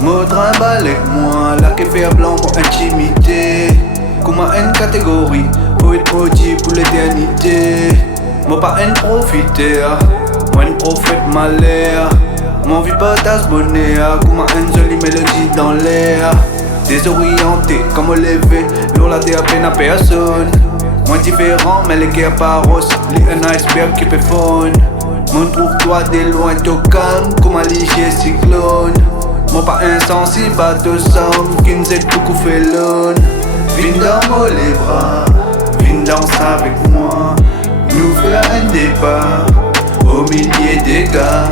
Me trimballe avec moi, la qui fait blanc, mon intimité. Comme une catégorie, pour être maudit pour l'éternité. Moi pas un profiteur, moi un prophète malheur. Mon vie pas tasse bonnet, comme une jolie mélodie dans l'air. Désorienté, comme levé, l'eau la terre à peine à personne. Moins différent, mais les guerres paros, les un iceberg qui fait fun. Mon trouve-toi des loin, tout calme, comme un léger cyclone. Moi pas insensible, bateau somme, qui nous aide beaucoup fait l'on. Viens dans moi les bras, viens danser avec moi. Nous faire un départ, au milieu des gars.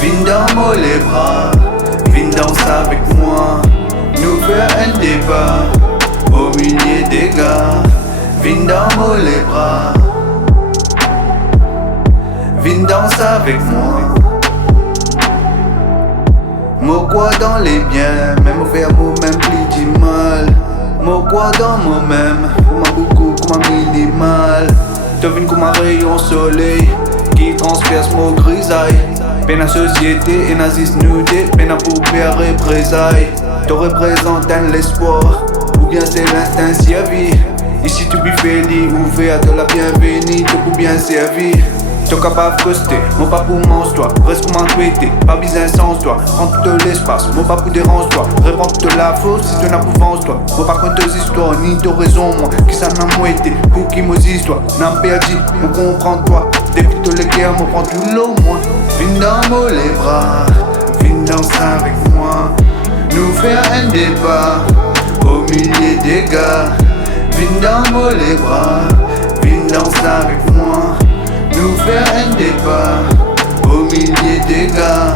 Viens dans moi les bras, viens danser avec moi. Nous faire un départ, au milieu des gars. Viens dans moi les bras, viens danser avec moi. Moi quoi dans les biens, même au faire moi-même plus du mal. Moi quoi dans moi-même, comme un beaucoup, comme un minimal. Devine comme un rayon soleil qui transperce mon grisaille. Peine à société et nazis nudé, peine à poupée à représailles. Te représente un l'espoir, ou bien c'est l'instinct servi. Ici tu félix, ouvert de la bienvenue, te pour bien servi. T'es capable de coster, mon pas pour mange-toi. Reste comme un tweeté, pas besoin sans toi. Prends tout l'espace, mon pas pour dérange-toi. Réponds de la faute si tu n'as pas toi. Mon pas contre tes histoires, ni de raison, moi. Qui ça n'a mouetté, pour qui me histoire. N'a perdu, on comprend toi. Depuis tous les guerres, on prend tout l'eau, moi. Viens dans moi les bras, viens danser avec moi. Nous faire un débat, au milieu des gars. Viens dans moi les bras, viens danser avec moi. Nous faire un débat au milieu des gars.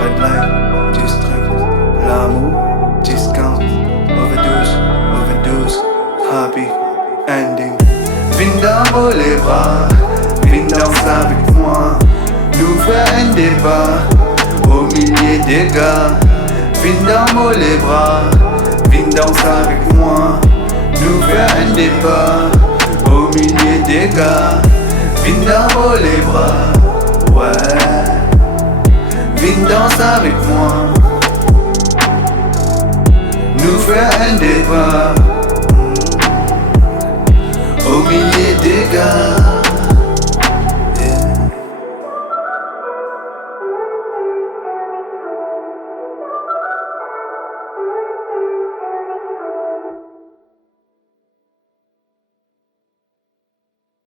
Red light, district, l'amour, discount, overdose, happy ending. Viens dans les bras, viens danser avec moi. Nous faire un débat au milieu des gars. Viens dans les bras, viens danser avec moi. Nous faire un débat au milieu des gars. Viens dans les bras, ouais. Viens danser avec moi. Nous faire un débat.